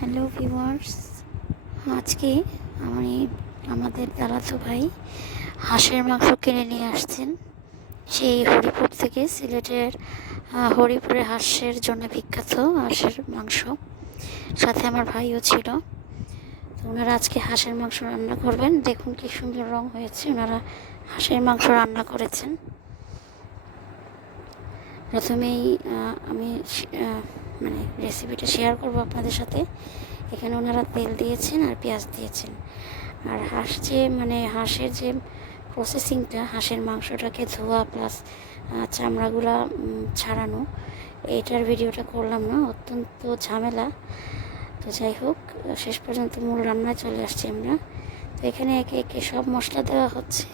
Hello viewers, আজকে আমি আমাদের দালাতো ভাই হাঁসের মাংস কিনে নিয়ে আসছেন। সেই হরিপুর থেকে সিলেটের হরিপুরে হাঁসের জন্য বিখ্যাত হাঁসের মাংস। সাথে আমার ভাইও ছিল। তো ওনারা আজকে হাঁসের মাংস রান্না করবেন। দেখুন কি সুন্দর রং হয়েছে। ওনারা হাঁসের মাংস রান্না করেছেন। প্রথমেই আমি মানে রেসিপিটা শেয়ার করব আপনাদের সাথে। এখানে ওনারা তেল দিয়েছেন আর পেঁয়াজ দিয়েছেন। আর হাঁস যে মানে হাঁসের যে প্রসেসিংটা হাঁসের মাংসটাকে ধোয়া প্লাস চামড়াগুলা ছাড়ানো, এইটার ভিডিওটা করলাম না, অত্যন্ত ঝামেলা। তো যাই হোক, শেষ পর্যন্ত মূল রান্নায় চলে আসছি আমরা। তো এখানে একে একে সব মশলা দেওয়া হচ্ছে।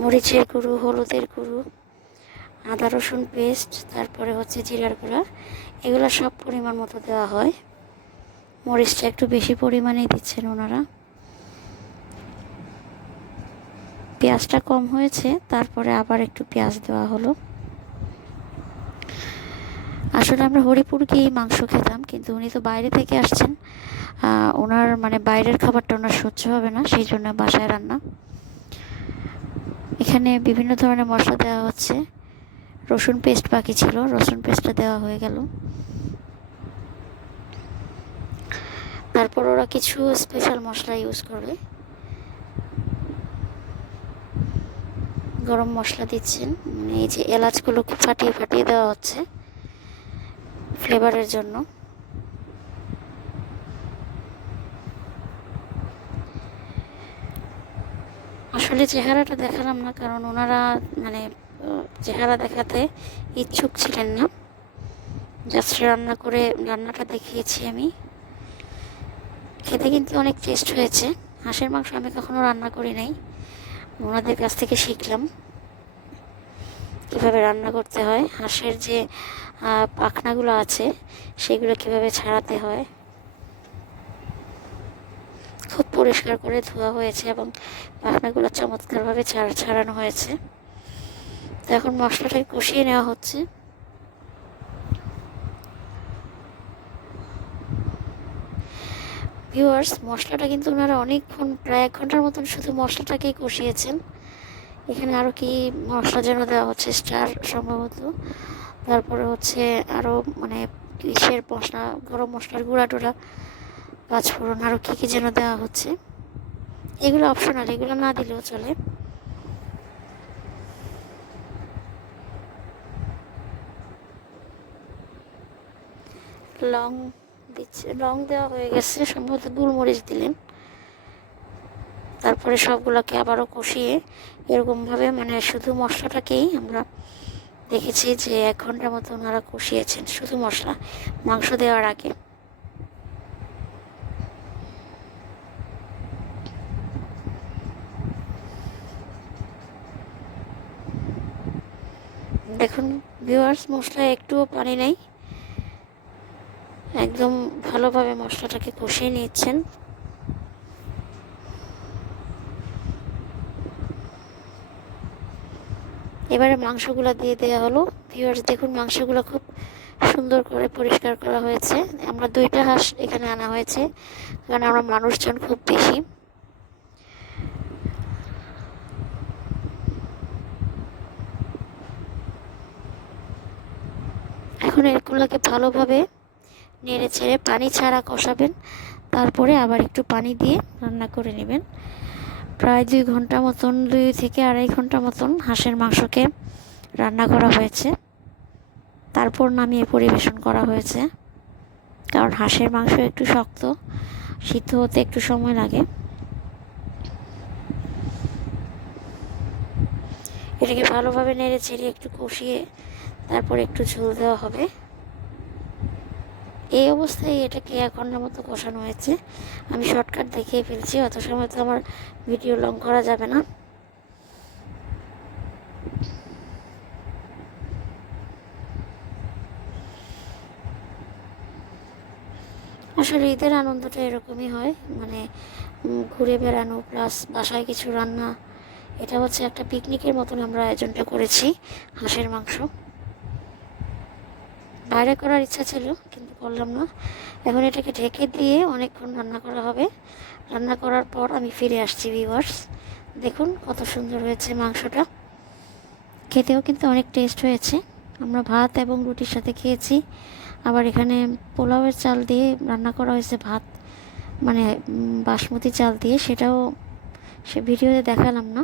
মরিচের গুঁড়ো, হলুদের গুঁড়ো আদা রসুন পেস্ট তারপরে হচ্ছে জিরার গুঁড়া, এগুলো সব পরিমাণ মতো দেওয়া হয়। মরিচটা একটু বেশি পরিমাণেই দিচ্ছেন ওনারা। পেঁয়াজটা কম হয়েছে, তারপরে আবার একটু পেঁয়াজ দেওয়া হলো। আসলে আমরা হরিপুর গিয়ে মাংস খেতাম, কিন্তু উনি তো বাইরে থেকে আসছেন। ওনার মানে বাইরের খাবারটা ওনার সহ্য হবে না, সেই জন্য বাসায় রান্না। এখানে বিভিন্ন ধরনের মশলা দেওয়া হচ্ছে। রসুন পেস্ট বাকি ছিল, রসুন পেস্টটা দেওয়া হয়ে গেল। তারপর ওরা কিছু স্পেশাল মশলা ইউজ করবে গরম মশলা দিচ্ছেন। মানে এই যে এলাচগুলো খুব ফাটিয়ে ফাটিয়ে দেওয়া হচ্ছে ফ্লেভারের জন্য। আসলে চেহারাটা দেখালাম না, কারণ ওনারা মানে চেহারা দেখাতে ইচ্ছুক ছিলেন না। জাস্ট রান্না করে, রান্নাটা দেখিয়েছি আমি। খেতে কিন্তু অনেক টেস্ট হয়েছে। হাঁসের মাংস আমি কখনো রান্না করি নাই। ওনাদের কাছ থেকে শিখলাম কীভাবে রান্না করতে হয়। হাঁসের যে পাখনাগুলো আছে, সেগুলো কীভাবে ছাড়াতে হয়। খুব পরিষ্কার করে ধোয়া হয়েছে এবং পাখনাগুলো চমৎকারভাবে ছাড়, ছাড়ানো হয়েছে। তো এখন মশলাটাকে কষিয়ে নেওয়া হচ্ছে। ভিউয়ার্স, মশলাটা কিন্তু ওনারা অনেকক্ষণ, প্রায় এক ঘণ্টার মতন শুধু মশলাটাকেই কষিয়েছেন। এখানে আরও কি মশলা যেন দেওয়া হচ্ছে স্টার সম্ভবত। তারপরে হচ্ছে আরও মানে কিসের মশলা, গরম মশলার গুঁড়া টুড়া, পাঁচফোড়ন আরও কী কী যেন দেওয়া হচ্ছে। এগুলো অপশনাল এগুলো না দিলেও চলে। লং দিচ্ছে, লং দেওয়া হয়ে গেছে, সম্ভবত গোলমরিচ দিলেন। তারপরে সবগুলোকে আবারও কষিয়ে এরকমভাবে মানে শুধু মশলাটাকেই আমরা দেখেছি যে এক ঘণ্টার মতো ওনারা কষিয়েছেন, শুধু মশলা, মাংস দেওয়ার আগে। দেখুন ভিউয়ার্স মশলায় একটুও পানি নেই। একদম ভালোভাবে মশলাটাকে কষিয়ে নিচ্ছেন। এবারে মাংসগুলো দিয়ে দেওয়া হলো। ভিউয়ার্স, দেখুন মাংসগুলো খুব সুন্দর করে পরিষ্কার করা হয়েছে। আমরা দুইটা হাঁস এখানে আনা হয়েছে, কারণ আমরা মানুষজন খুব বেশি। এখন এগুলোকে ভালোভাবে নেড়ে ছেড়ে পানি ছাড়া কষাবেন। তারপরে আবার একটু পানি দিয়ে রান্না করে নেবেন। প্রায় দুই ঘণ্টা মতন, দুই থেকে আড়াই ঘণ্টা মতন হাঁসের মাংসকে রান্না করা হয়েছে। তারপর নামিয়ে পরিবেশন করা হয়েছে। কারণ হাঁসের মাংস একটু শক্ত, সিদ্ধ হতে একটু সময় লাগে। এটাকে ভালোভাবে নেড়ে ছেড়ে একটু কষিয়ে তারপর একটু ঝোল দেওয়া হবে। এই অবস্থায় এটাকে এক ঘণ্টার মতো কষানো হয়েছে। আমি শর্টকাট দেখিয়ে ফেলছি, অত সময় তো আমার ভিডিও লং করা যাবে না। আসলে ঈদের আনন্দটা এরকমই হয় মানে ঘুরে বেড়ানো প্লাস বাসায় কিছু রান্না, এটা হচ্ছে একটা পিকনিকের মতন আমরা আয়োজনটা করেছি, হাঁসের মাংস। বাইরে করার ইচ্ছা ছিল, কিন্তু করলাম না। এখন এটাকে ঢেকে দিয়ে অনেকক্ষণ রান্না করা হবে। রান্না করার পর আমি ফিরে আসছি ভিউয়ার্স দেখুন কত সুন্দর হয়েছে মাংসটা। খেতেও কিন্তু অনেক টেস্ট হয়েছে। আমরা ভাত এবং রুটির সাথে খেয়েছি। আবার এখানে পোলাওয়ের চাল দিয়ে রান্না করা হয়েছে ভাত। মানে বাসমতি চাল দিয়ে। সেটাও সে ভিডিওতে দেখালাম না।